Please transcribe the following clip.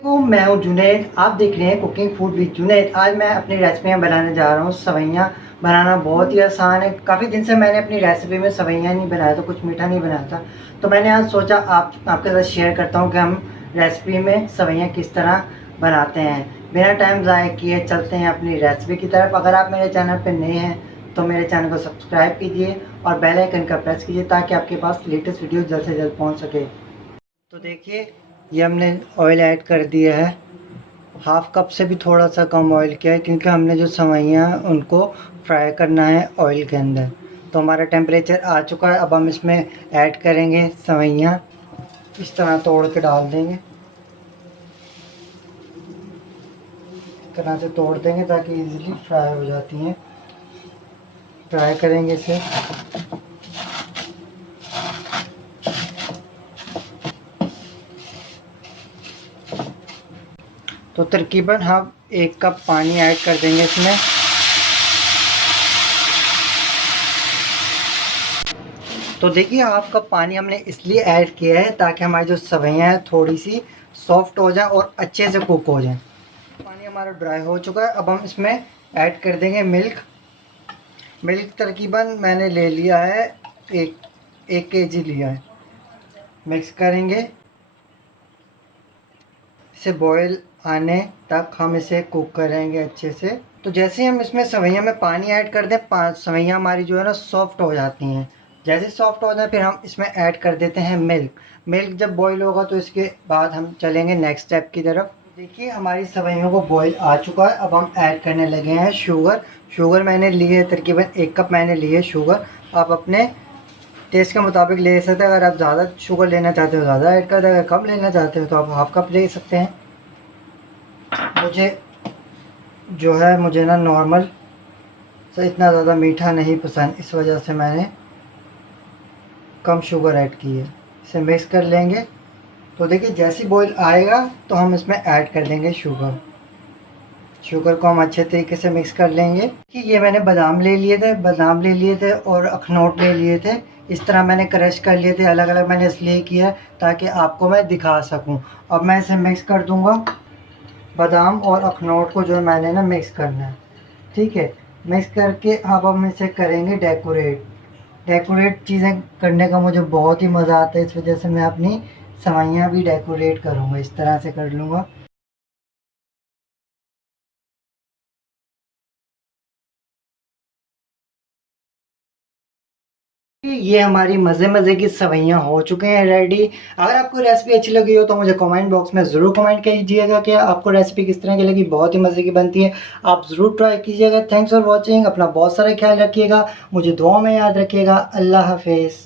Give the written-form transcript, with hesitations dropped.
तो मैं हूँ जुनैद, आप देख रहे हैं कुकिंग फूड विद जुनैद। आज मैं अपनी रेसिपियाँ बनाने जा रहा हूँ। सवैयाँ बनाना बहुत ही आसान है। काफ़ी दिन से मैंने अपनी रेसिपी में सवैयाँ नहीं बनाया था, कुछ मीठा नहीं बनाया था, तो मैंने आज सोचा आपके साथ शेयर करता हूँ कि हम रेसिपी में सवैयाँ किस तरह बनाते हैं। बिना टाइम ज़ाया किए चलते हैं अपनी रेसिपी की तरफ। अगर आप मेरे चैनल पर नए हैं तो मेरे चैनल को सब्सक्राइब कीजिए और बेल आइकन का प्रेस कीजिए ताकि आपके पास लेटेस्ट वीडियो जल्द से जल्द पहुँच सके। तो देखिए, ये हमने ऑयल ऐड कर दिया है। हाफ कप से भी थोड़ा सा कम ऑयल किया है क्योंकि हमने जो सवैयाँ हैं उनको फ्राई करना है ऑयल के अंदर। तो हमारा टेम्परेचर आ चुका है। अब हम इसमें ऐड करेंगे सवैयाँ। इस तरह तोड़ के डाल देंगे, इस तरह से तोड़ देंगे ताकि इजीली फ्राई हो जाती हैं। फ्राई करेंगे इसे। तो तकरीबन हम 1 कप पानी ऐड कर देंगे इसमें। तो देखिए, हाफ कप पानी हमने इसलिए ऐड किया है ताकि हमारी जो सवैयाँ हैं थोड़ी सी सॉफ्ट हो जाए और अच्छे से कुक हो जाए। पानी हमारा ड्राई हो चुका है। अब हम इसमें ऐड कर देंगे मिल्क। मिल्क तकरीबन मैंने ले लिया है, एक केजी लिया है। मिक्स करेंगे। इसे बॉयल आने तक हम इसे कुक करेंगे अच्छे से। तो जैसे हम इसमें सवैयाँ में पानी ऐड कर दें, सवैयाँ हमारी जो है ना सॉफ्ट हो जाती हैं। जैसे सॉफ्ट हो जाए फिर हम इसमें ऐड कर देते हैं मिल्क। मिल्क जब बॉईल होगा तो इसके बाद हम चलेंगे नेक्स्ट स्टेप की तरफ। देखिए, हमारी सवैयों को बॉईल आ चुका है। अब हम ऐड करने लगे हैं शुगर। शुगर मैंने ली है तकरीबन 1 कप मैंने ली है शुगर। आप अपने टेस्ट के मुताबिक ले सकते हैं। अगर आप ज़्यादा शुगर लेना चाहते हो ज़्यादा ऐड कर दें, अगर कम लेना चाहते हो तो आप हाफ कप ले सकते हैं। मुझे जो है मुझे ना नॉर्मल से इतना ज़्यादा मीठा नहीं पसंद, इस वजह से मैंने कम शुगर ऐड की है। इसे मिक्स कर लेंगे। तो देखिए, जैसे बॉईल आएगा तो हम इसमें ऐड कर देंगे शुगर। शुगर को हम अच्छे तरीके से मिक्स कर लेंगे। कि ये मैंने बादाम ले लिए थे और अखरोट ले लिए थे। इस तरह मैंने क्रश कर लिए थे। अलग अलग मैंने इसलिए किया ताकि आपको मैं दिखा सकूं। अब मैं इसे मिक्स कर दूंगा। बादाम और अखरोट को जो है मैंने ना मिक्स करना है, ठीक है। मिक्स करके अब हम इसे करेंगे डेकोरेट चीज़ें करने का मुझे बहुत ही मज़ा आता है। इस वजह से मैं अपनी सवैयाँ भी डेकोरेट करूँगा, इस तरह से कर लूँगा। ये हमारी मज़े की सवैयाँ हो चुके हैं रेडी। अगर आपको रेसिपी अच्छी लगी हो तो मुझे कमेंट बॉक्स में ज़रूर कमेंट कीजिएगा कि आपको रेसिपी किस तरह की लगी। बहुत ही मज़े की बनती है, आप ज़रूर ट्राई कीजिएगा। Thanks for watching. अपना बहुत सारा ख्याल रखिएगा, मुझे दुआ में याद रखिएगा। अल्लाह हाफिज़।